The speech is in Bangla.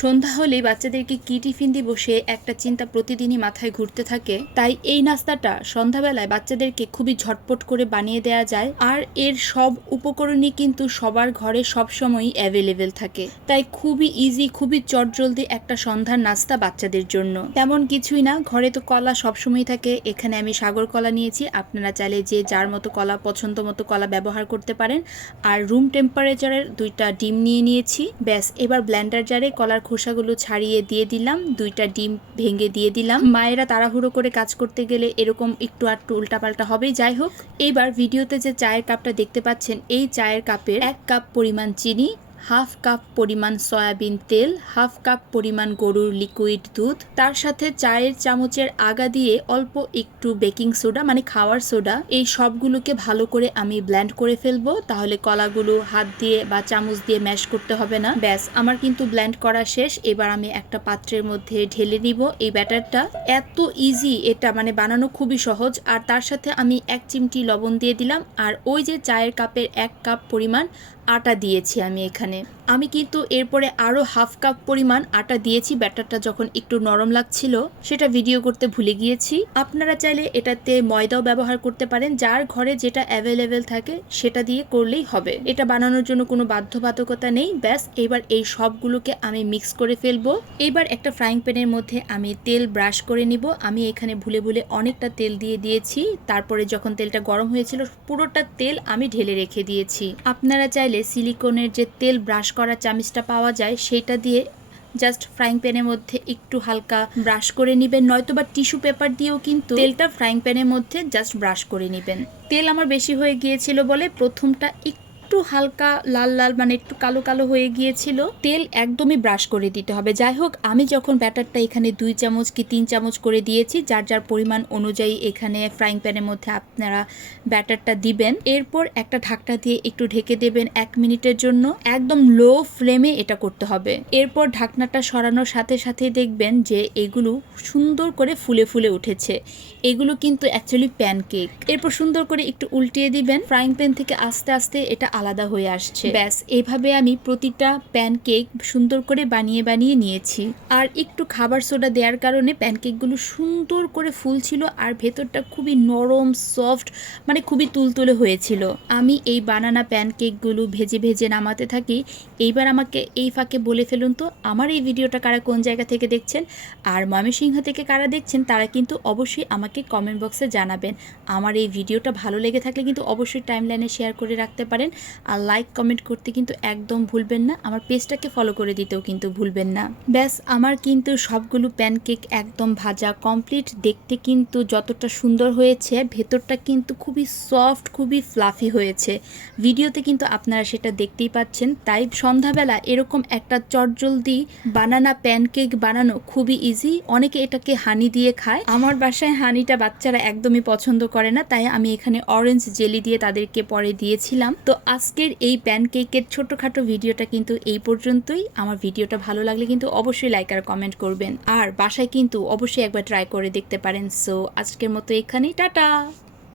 সন্ধ্যা হলেই বাচ্চাদেরকে কি টিফিন দিয়ে বসে একটা চিন্তা প্রতিদিনই মাথায় ঘুরতে থাকে। তাই এই নাস্তাটা সন্ধ্যাবেলায় বাচ্চাদেরকে খুবই ঝটপট করে বানিয়ে দেওয়া যায়। আর এর সব উপকরণই কিন্তু সবার ঘরে সবসময়ই অ্যাভেলেবেল থাকে। তাই খুবই ইজি খুবই চটজলদি একটা সন্ধ্যার নাস্তা বাচ্চাদের জন্য। তেমন কিছুই না, ঘরে তো কলা সবসময় থাকে। এখানে আমি সাগর কলা নিয়েছি। আপনারা চাইলে যে যার মতো কলা, পছন্দ মতো কলা ব্যবহার করতে পারেন। আর রুম টেম্পারেচারের দুইটা ডিম নিয়ে নিয়েছি। ব্যাস, এবার ব্ল্যান্ডার জারে কলার খোসাগুলো ছাড়িয়ে দিয়ে দিলাম, দুইটা ডিম ভেঙে দিয়ে দিলাম। মায়েরা তাড়াহুড়ো করে কাজ করতে গেলে এরকম একটু আধটু উল্টাপাল্টা হবেই, যাই হোক। এইবার ভিডিওতে যে চায়ের কাপটা দেখতে পাচ্ছেন, এই চায়ের কাপের এক কাপ পরিমাণ চিনি হাফ কাপ পরিমাণ সয়াবিন তেল, হাফ কাপ পরিমাণ গরুর লিকুইড দুধ, তার সাথে চায়ের চামচের আগা দিয়ে অল্প একটু বেকিং সোডা মানে খাওয়ার সোডা এই সবগুলোকে ভালো করে আমি ব্ল্যান্ড করে ফেলব। তাহলে কলাগুলো হাত দিয়ে বা চামচ দিয়ে ম্যাশ করতে হবে না। ব্যাস, আমার কিন্তু ব্ল্যান্ড করা শেষ। এবার আমি একটা পাত্রের মধ্যে ঢেলে নিব এই ব্যাটারটা। এত ইজি এটা মানে বানানো খুবই সহজ। আর তার সাথে আমি এক চিমটি লবণ দিয়ে দিলাম। আর ওই যে চায়ের কাপের এক কাপ পরিমাণ আটা দিয়েছি আমি এখানে। এখানে আমি কিন্তু এরপরে আরও হাফ কাপ পরিমাণ আটা দিয়েছি, ব্যাটারটা যখন একটু নরম লাগছিল, সেটা ভিডিও করতে ভুলে গিয়েছি। আপনারা চাইলে এটাতে ময়দাও ব্যবহার করতে পারেন, যার ঘরে যেটা অ্যাভেলেবেল থাকে সেটা দিয়ে করলেই হবে। এটা বানানোর জন্য কোনো বাধ্যবাধকতা নেই। ব্যাস, এবার এই সবগুলোকে আমি মিক্স করে ফেলব। এবার একটা ফ্রাইং প্যানের মধ্যে আমি তেল ব্রাশ করে নিব। আমি এখানে ভুলে ভুলে অনেকটা তেল দিয়ে দিয়েছি। তারপরে যখন তেলটা গরম হয়েছিল, পুরোটা তেল আমি ঢেলে রেখে দিয়েছি। আপনারা চাইলে সিলিকনের যে তেল ব্রাশ করা চামিচটা পাওয়া যায় সেটা দিয়ে জাস্ট ফ্রাইং প্যানের মধ্যে একটু হালকা ব্রাশ করে নেবেন। নয়তো বা টিস্যু পেপার দিয়েও কিন্তু তেলটা ফ্রাইং প্যানের মধ্যে জাস্ট ব্রাশ করে নেবেন। তেল আমার বেশি হয়ে গিয়েছিল বলে প্রথমটা একটু হালকা, লাল লাল মানে একটু কালো কালো হয়ে গিয়েছিল। তেল একদমই ব্রাশ করে দিতে হবে। যাই হোক, আমি যখন ব্যাটারটা এখানে দুই চামচ কি তিন চামচ করে দিয়েছি, যার যার পরিমাণ অনুযায়ী এখানে ফ্রাইং প্যানের মধ্যে আপনারা ব্যাটারটা দিবেন, এরপর একটা ঢাকটা দিয়ে একটু ঢেকে দেবেন এক মিনিটের জন্য। একদম লো ফ্লেমে এটা করতে হবে। এরপর ঢাকনাটা সরানোর সাথে সাথে দেখবেন যে এগুলো সুন্দর করে ফুলে ফুলে উঠেছে। এগুলো কিন্তু অ্যাকচুয়ালি প্যানকেক এরপর সুন্দর করে একটু উল্টিয়ে দিবেন। ফ্রাইং প্যান থেকে আস্তে আস্তে এটা আলাদা হয়ে আসছে। ব্যাস এইভাবে আমি প্রতিটা প্যানকেক সুন্দর করে বানিয়ে বানিয়ে নিয়েছি। আর একটু খাবার সোডা দেওয়ার কারণে প্যানকেকগুলো সুন্দর করে ফুলছিল আর ভেতরটা খুবই নরম, সফট মানে খুবই তুলতুলে হয়েছিল। আমি এই বানানা প্যানকেকগুলো ভেজে ভেজে নামাতে থাকি। এইবার আমাকে এই ফাঁকে বলে ফেলুন তো, আমার এই ভিডিওটা কারা কোন জায়গা থেকে দেখছেন? আর ময়মনসিংহ থেকে কারা দেখছেন, তারা কিন্তু অবশ্যই আমাকে কমেন্ট বক্সে জানাবেন। আমার এই ভিডিওটা ভালো লেগে থাকলে কিন্তু অবশ্যই টাইমলাইনে শেয়ার করে রাখতে পারেন। আর লাইক কমেন্ট করতে কিন্তু একদম ভুলবেন না। আমার পেজটাকে ফলো করে দিতেও কিন্তু ভুলবেন না। ব্যাস, আমার কিন্তু সবগুলো প্যানকেক একদম ভাজা কমপ্লিট দেখতে কিন্তু যতটা সুন্দর হয়েছে, ভেতরটা কিন্তু খুবই সফট খুবই ফ্লাফি হয়েছে। ভিডিওতে কিন্তু আপনারা সেটা দেখতেই পাচ্ছেন। তাই সন্ধ্যাবেলা এরকম একটা চটজলদি বানানা প্যানকেক বানানো খুবই ইজি অনেকে এটাকে হানি দিয়ে খায়। আমার বাসায় হানিটা বাচ্চারা একদমই পছন্দ করে না, তাই আমি এখানে অরেঞ্জ জেলি দিয়ে তাদেরকে পরে দিয়েছিলাম। তো আজকের এই প্যানকেকের ছোটোখাটো ভিডিওটা কিন্তু এই পর্যন্তই। আমার ভিডিওটা ভালো লাগলে কিন্তু অবশ্যই লাইক আর কমেন্ট করবেন। আর বাসায় কিন্তু অবশ্যই একবার ট্রাই করে দেখতে পারেন। সো, আজকের মতো এখানেই। টাটা!